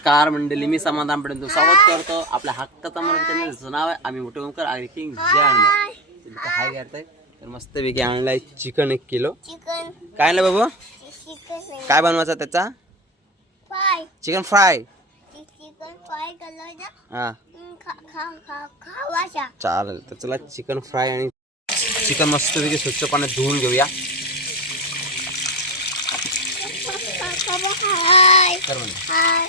नमस्कार मंडळी मी समाधान पर्यंत स्वागत करतो आपल्या हक्काचा मन चॅनलचं नाव आहे आम्ही मोठे ओंकर आणि किंग जय काय करताय तर मस्त पैकी आणलाय चिकन एक किलो. चिकन काय आणलं बाबा? चिकन काय बनवायचा त्याचा? चिकन फ्राय हा. चालेल तर चला चिकन फ्राय आणि चिकन मस्त पैकी स्वच्छ पाण्यात धुवून घेऊया हाय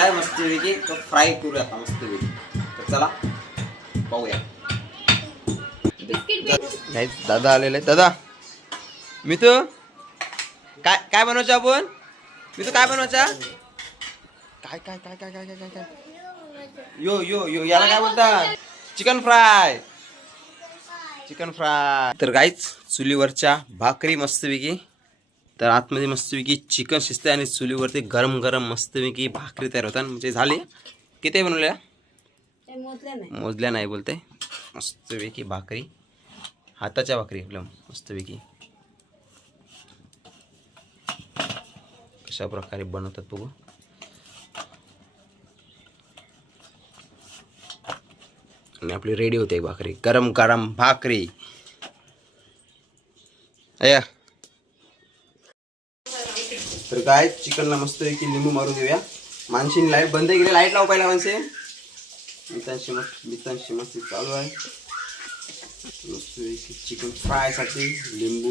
काय मस्त पैकी तो फ्राय करूया आता मस्त पैकी. तर चला पाहूया. नाही दादा आलेले. दादा मी तू काय काय बनवायचं आपण? मी तू काय बनवायचा? काय काय काय काय काय काय काय? काय यो यो यो याला काय बोलतात? Chicken fry. Chicken fry. तर गाईच चुलीवरच्या भाकरी मस्तपैकी तर आतमध्ये मस्तपैकी चिकन शिजते आणि चुलीवरती गरम गरम मस्तपैकी भाकरी तयार होतात. म्हणजे झाली. किती बनवल्या मोजल्या नाही. बोलते. मस्तपैकी भाकरी. हाताच्या भाकरी एकदम मस्तपैकी. कशा प्रकारे बनवतात बघू. आणि आपली रेडी होते भाकरी. गरम गरम भाकरी. अया तर काय चिकनला मस्त पैकी लिंबू मारून देऊया मानशीने लाइट बंद केली लाइट लावू पहिला माणसे मितांशी मस्त मितांशी मस्त चालू आहे. मस्त चिकन फ्रायसाठी लिंबू.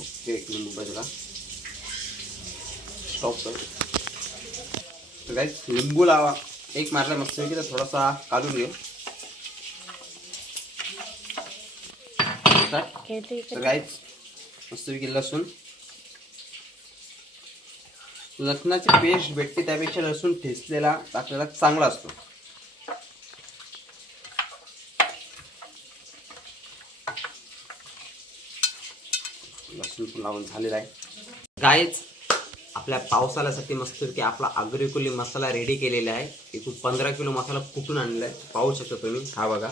ओके एक लिंबू बाजूला स्टॉप कर. तर काय लिंबू लावा. एक मारला मस्त पैकी तर थोडासा काढून घेऊ. तर मस्तपैकी लसूण. लसणाची पेस्ट भेटते त्यापेक्षा लसूण ठेचलेला टाकलेला चांगला असतो. लसूण पण लावून झालेला आहे. गायच आपल्या पावसाळ्यासाठी मस्तपैकी आपला अग्रिकुली मसाला रेडी केलेला आहे. एकूण पंधरा किलो मसाला कुठून आणलाय पाहू शकता तुम्ही. हा बघा.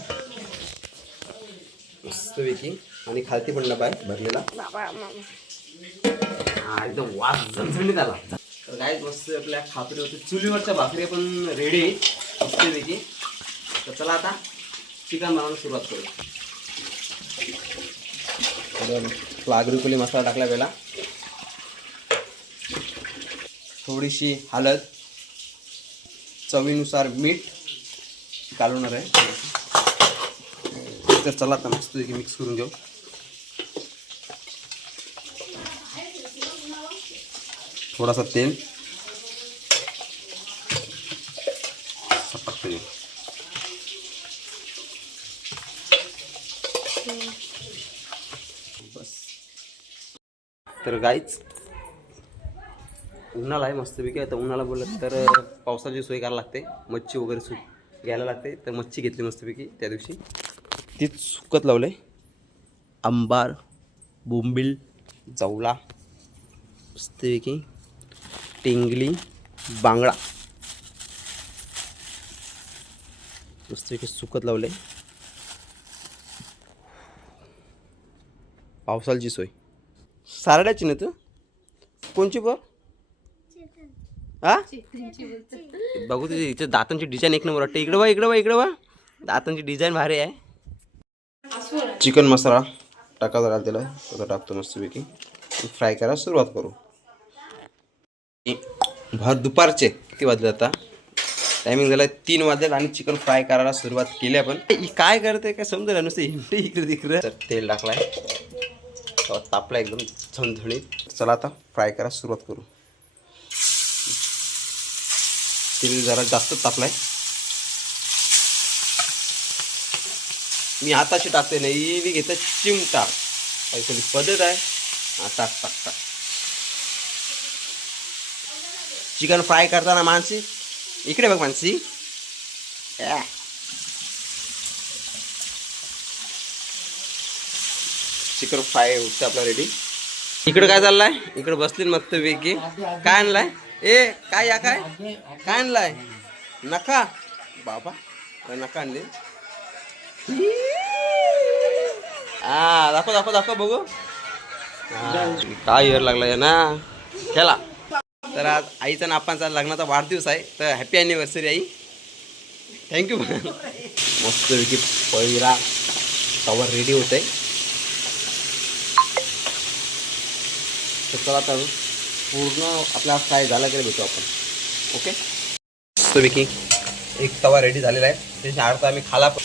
मस्तपैकी आणि खालती पण डबा आहे भरलेला. हा एकदम वास झणझणीत आला. तर काय मस्त आपल्या खापरीवरती चुलीवरच्या भाकरी पण रेडी आहे मस्तपैकी तर चला आता चिकन बनवायला सुरुवात करू. अग्रिकुली मसाला टाकला पहिला. थोडीशी हळद चवीनुसार मीठ घालवणार आहे तर चला आता मस्त मिक्स करून घेऊ. थोडासा तेल. बस. तर गाईच उन्हाळा आहे मस्तपैकी आता उन्हाळा बोललं तर पावसाची सोय करायला लागते. मच्छी वगैरे सु घ्यायला लागते. तर मच्छी घेतली मस्तपैकी त्या दिवशी. तीच सुकत लावले आंबार बोंबील जवला मस्तपैकी. टेंगली बांगडा. मस्तपैकी सुकत लावले पावसाळची सोय. सारड्याची ना तू? कोणची पर हा बघू तुझी इथे दातांची डिझाईन एक नंबर वाटते. इकडे बा इकडे बा इकडे बा दातांची डिझाईन भारी आहे. चिकन मसाला टाका जरा त्याला. आता टाकतो मस्तपैकी. फ्राय करायला सुरुवात करू. भर दुपारचे किती वाजले आता? टायमिंग झाला तीन वाजल्यात आणि चिकन फ्राय करायला सुरुवात केली आपण. काय करते काय समजेल नुसतं हिंटे इकडे तिकडे. तर तेल टाकलाय. तापला एकदम झणझणीत. चला आता फ्राय करायला सुरुवात करू. तेल जरा जास्त तापलाय. मी हाताशी टाकते नाही मी घेतो चिमटा. काहीतरी पद्धत आहे. हा टाक टाक टाक. चिकन फ्राय करताना मानसी इकडे बघ मानसी. या. चिकन फ्राय होते आपला रेडी इकडे काय चाललाय? इकडे बसली मस्त वेगी काय आणलाय? ए काय या काय? काय आणलाय? नका बाबा नका आणले. हा दाखव दाखव दाखव बघू काय येर लागलाय ना केला तर आज आईचा आणि आपांचा लग्नाचा वाढदिवस आहे तर हॅपी अॅनिव्हर्सरी आई थँक्यू मस्तपैकी पहिला तवा रेडी होत आहे तर चला तर पूर्ण आपला फ्राय झाला की भेटू आपण ओके मस्तपैकी एक तवा रेडी झालेला आहे त्याच्या अर्थ आम्ही खाला पण